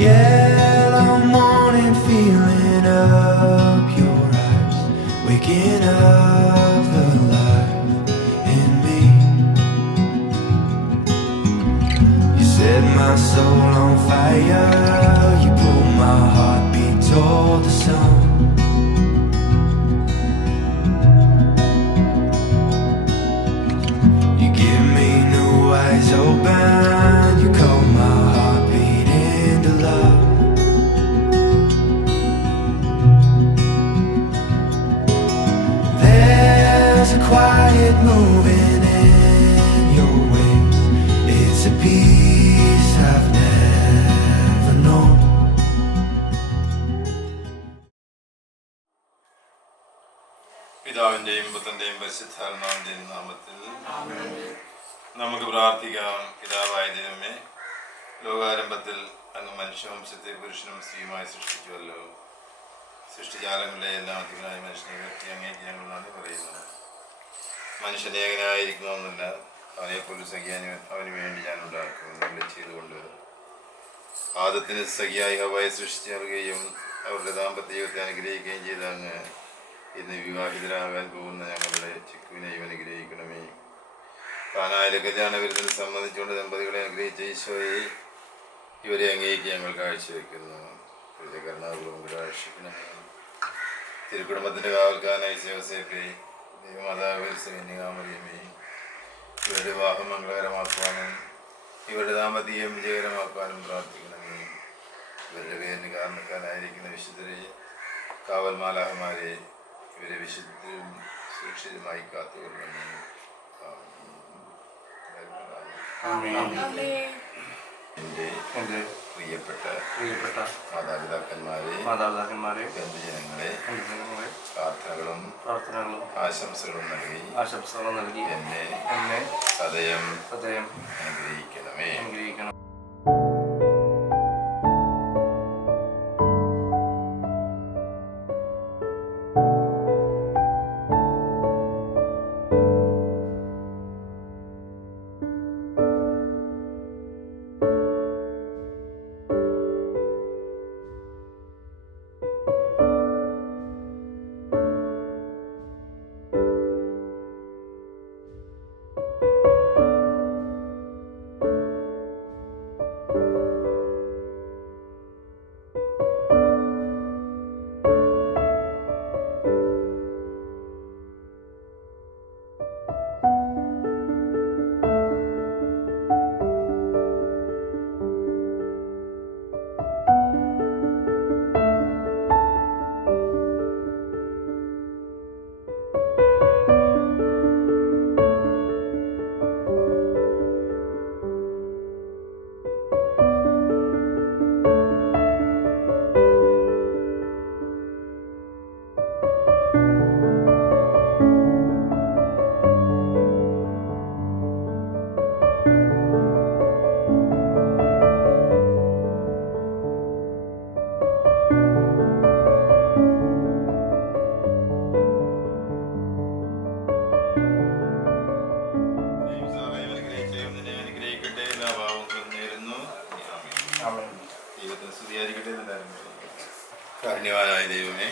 Yellow morning feeling up your eyes, waking up the life in me. You set my soul on fire, you pulled my heartbeat toward the sun. You give me new eyes open, you call my heartbeat into love. There's a quiet moving in your ways, it's a peace I've never known. പിതാവിൻ്റെയും പുത്രൻ്റെയും പരിശുദ്ധാത്മാവിൻ്റെയും നാമത്തിൽ നമുക്ക് പ്രാർത്ഥിക്കാം. പിതാവായ ദൈവമേ, ലോകാരംഭത്തിൽ അങ്ങ് മനുഷ്യവംശത്തെ പുരുഷനും സ്ത്രീയുമായി സൃഷ്ടിച്ചുവല്ലോ. സൃഷ്ടിജാലങ്ങളുടെ എല്ലാം അധികനായ മനുഷ്യനെ വ്യക്തി അങ്ങേക്ക് ഞങ്ങൾ നന്ദി പറയുന്നു. മനുഷ്യൻ ഏകനായിരിക്കണമെന്നില്ല, അവനെപ്പോലും സഖിയാൻ അവന് വേണ്ടി ഞാൻ ഉണ്ടാക്കുമെന്നുള്ള ചെയ്തുകൊണ്ട് ആദത്തിന് സഖിയായി ഹവ്വായെ സൃഷ്ടിച്ച് നൽകുകയും അവരുടെ ദാമ്പത്യ ജീവിതത്തെ അനുഗ്രഹിക്കുകയും ചെയ്ത അങ്ങ് ഇന്ന് വിവാഹിതരാകാൻ പോകുന്ന ഞങ്ങളുടെ ചിക്കുവിനെയും അനുഗ്രഹിക്കണമേ. കാനായിലെ കല്യാണ വിരുന്നിൽ സംബന്ധിച്ചുകൊണ്ട് ദമ്പതികളെ അനുഗ്രഹിച്ച ഈശോയെ, ഇവരെ അങ്ങേക്ക് ഞങ്ങൾ കാഴ്ചവെക്കുന്നു. ഇവരുടെ കരുണാപൂർവ്വം കാഴ്ചവെക്കണമേ. തിരുക്കുടുംബത്തിൻ്റെ കാവൽക്കാരനായ യോസേഫേ, ദൈവമാതാവിൽ സൈനികാമറിയമേ, ഇവരുടെ വിവാഹം മംഗളകരമാക്കുവാനും ഇവരുടെ ദാമ്പത്യം വിജയകരമാക്കുവാനും പ്രാർത്ഥിക്കണമേ. ഇവരുടെ പേരിന് കാരണക്കാരായിരിക്കുന്ന വിശുദ്ധരെ, കാവൽ മാലാഹമാരെ, ഇവരെ വിശുദ്ധരും സുരക്ഷിതമായി കാത്തുകൊള്ളണമേ. എൻ്റെ പ്രിയപ്പെട്ട മാതാപിതാക്കന്മാരെ, ബന്ധുജനങ്ങളെ പ്രാർത്ഥനകളും ആശംസകളും നൽകി എന്നെ സദയം അനുഗ്രഹിക്കണമേ. കാരുണ്യവാനായ ദൈവമേ,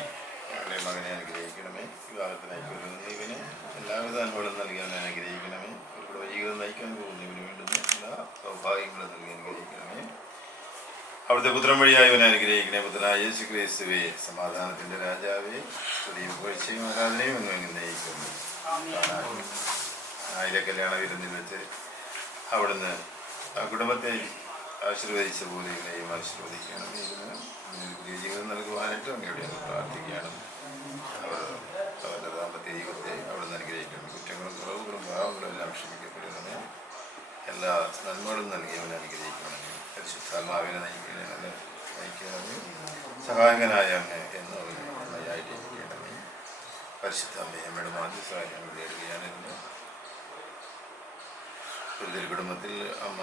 ഞങ്ങളുടെ മകനെ അനുഗ്രഹിക്കണമേ. വിവാഹത്തിനായി ഒരുങ്ങുന്ന ഇവന് എല്ലാവിധ അനുഭവം നൽകി അവനെ അനുഗ്രഹിക്കണമേ. ഒരു കുടുംബ ജീവിതം നയിക്കാൻ പോകുന്ന ഇവന് വേണ്ടുന്ന എല്ലാ സൗഭാഗ്യങ്ങളും നൽകി അനുഗ്രഹിക്കണമേ. അവിടുത്തെ പുത്രൻ വഴിയായി ഇവനെ അനുഗ്രഹിക്കണേ. പുത്രനായ യേശു ക്രിസ്തുവേ, സമാധാനത്തിൻ്റെ രാജാവേ, സ്തുതിയും പുകഴ്ചയും ആരാധനയും എന്നും നയിക്കുന്നു. ആയിലെ കല്യാണ വിരുന്നിൽ വെച്ച് അവിടുന്ന് ആ കുടുംബത്തെ ആശീർവദിച്ച പോലെ ഇവനെയും ആശീർവദിക്കണം. പുതിയ ജീവിതം നൽകുവാനായിട്ട് അങ്ങയുടെ പ്രാർത്ഥിക്കണം. അവരുടെ ദാമ്പത്യ ജീവിതത്തെ അവിടുന്ന് അനുഗ്രഹിക്കണം. കുറ്റങ്ങളും കുറവുകളും ഭാവങ്ങളും എല്ലാം ക്ഷമിക്കപ്പെടണമേ. എല്ലാ നന്മകളും നൽകി അവനെ അനുഗ്രഹിക്കണമേ. പരിശുദ്ധാത്മാവിനെ നയിക്കണമേ. സഹായകനായ അങ്ങ് എന്നവന് നന്നായിട്ടിരിക്കണമേ. പരിശുദ്ധാമ്മയെ അമ്മയുടെ മാധ്യസ്ഥമായി ഞങ്ങൾ നേടുകയാണെന്ന് ഒരു കുടുംബത്തിൽ അമ്മ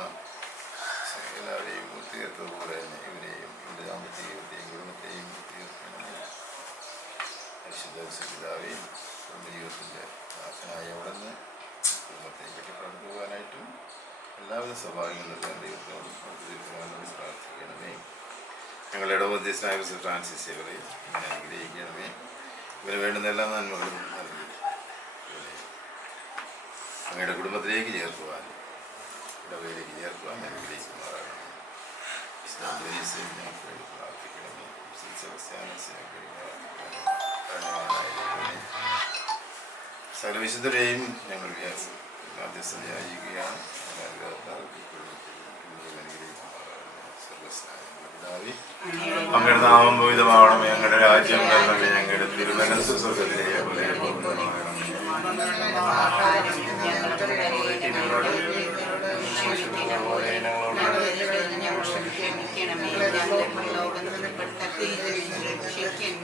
എല്ലാവരെയും തീർത്തതുപോലെ തന്നെ ഇവരെയും ഇവരുടെ ദാമ്പത്യ ജീവിതത്തെയും കുടുംബത്തെയും തീർക്കണമേ. പരിശുദ്ധ പിതാവേയും കുടുംബ ജീവിതത്തിൻ്റെ ദാസനായ അവിടുന്ന് കുടുംബത്തെ കെട്ടിപ്പടുക്കുവാനായിട്ടും എല്ലാവിധ സൗഭാഗ്യങ്ങളും ദൈവത്തോടും തീർക്കുവാനും പ്രാർത്ഥിക്കണമേ. ഞങ്ങളുടെ മധ്യസ്ഥനായ മിസ്റ്റർ ഫ്രാൻസിസ് സേവറെ ഇങ്ങനെ അനുഗ്രഹിക്കണമേ. ഇവന് വേണ്ടുന്ന എല്ലാ നന്മകളും നൽകി അങ്ങയുടെ കുടുംബത്തിലേക്ക് ചേർക്കുവാൻ, ഇടവയിലേക്ക് ചേർക്കുവാൻ അനുഗ്രഹിക്കുമാറാകണം. പ്രാർത്ഥിക്കണമേ. സകല വിശുദ്ധരെയും ഞങ്ങൾ മധ്യസ്ഥത യാചിക്കുകയാണ്. അങ്ങയുടെ നാമം ഭൂതമാവണമേ, ഞങ്ങളുടെ രാജ്യം വരണമേ, ഞങ്ങളുടെ തിരുമനസ്സ് സ്വർഗ്ഗത്തിലെ പോലെ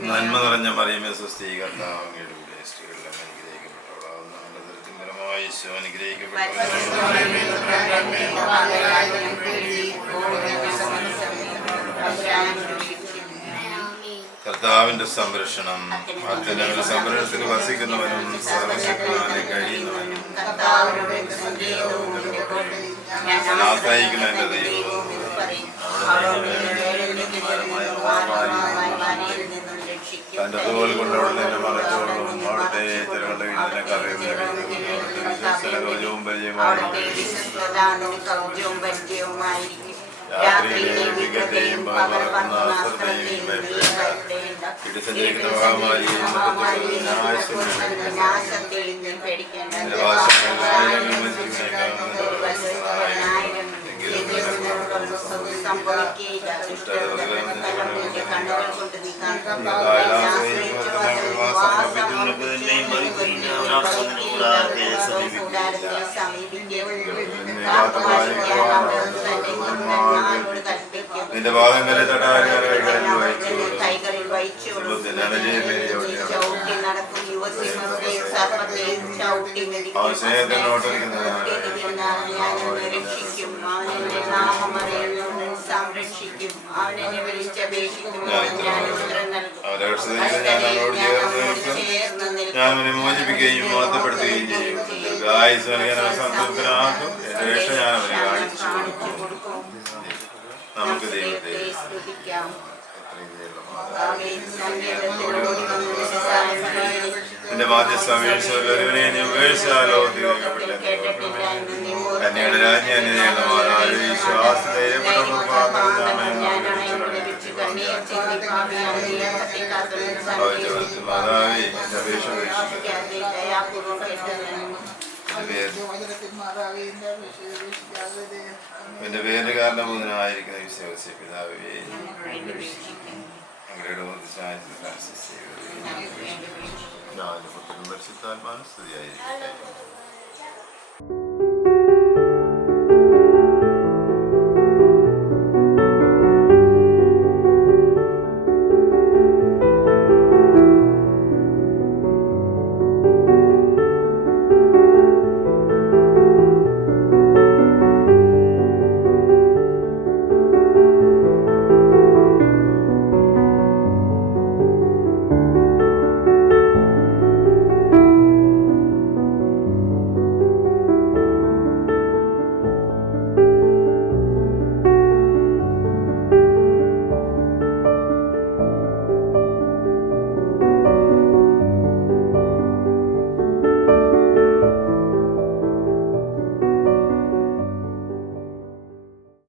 നന്മ നിറഞ്ഞ മറിയമേ സ്വസ്തി, കർത്താവ് അങ്ങയുടെ കൂടെ സ്ത്രീകളിലും അനുഗ്രഹിക്കപ്പെട്ടവളാകുന്നു. നമ്മുടെ ദുരിതപരമായ ഈശോ കർത്താവിന്റെ സംരക്ഷണം. അത്യുന്നതങ്ങളുടെ സംരക്ഷണത്തിൽ വസിക്കുന്നവനും സർവശക്തനായി കഴിയുന്നവനും ആശ്രയിക്കുന്ന എന്റെ ദൈവവും തന്റെ തോൽ കൊണ്ടവിടെ നിന്നെ മറച്ചോളും. അവിടുത്തെ ചെറുകളുടെ വീടിനെ കവചവും പരിചയമായിരിക്കും. രാത്രിയിലെ വികൃതയും ഇടുസഞ്ചരിക്കുന്ന മഹാമാരി നിന്റെ ഭാഗങ്ങളെ കൈകളിൽ വഹിച്ചു നടക്കും. യുവസിംഹത്തെയും സർപ്പത്തെയും ചവിട്ടി രക്ഷിക്കും. അവനെ നാമം അറിയുന്നവനെ സംരക്ഷിക്കും. അവനെ വിളിച്ചപേക്ഷിക്കുന്നവൻ ഞാൻ ഉത്തരം നൽകും. ഞാൻ അവനെ മോചിപ്പിക്കുകയും മഹത്വപ്പെടുത്തുകയും ചെയ്യും. സംതൃപ്തനാക്കും. എന്റെ രക്ഷ ഞാൻ അവനെ കാണിച്ചു കൊടുക്കും. നമുക്ക് ദൈവത്തെ സ്തുതിക്കാം. എന്റെ മാധ്യസ്ഥ വീഴ്ചവരെ വീഴ്ചാലോ കന്യയുടെ രാജ്ഞി മാതാവേ എന്റെ അപേക്ഷ എന്റെ പേര് കാരണബോധനായിരിക്കുന്ന വിശ്വാസ പിതാവേ അങ്ങയുടെ പരിശുദ്ധാത്മാവിന് സ്തുതിയായിരിക്കട്ടെ.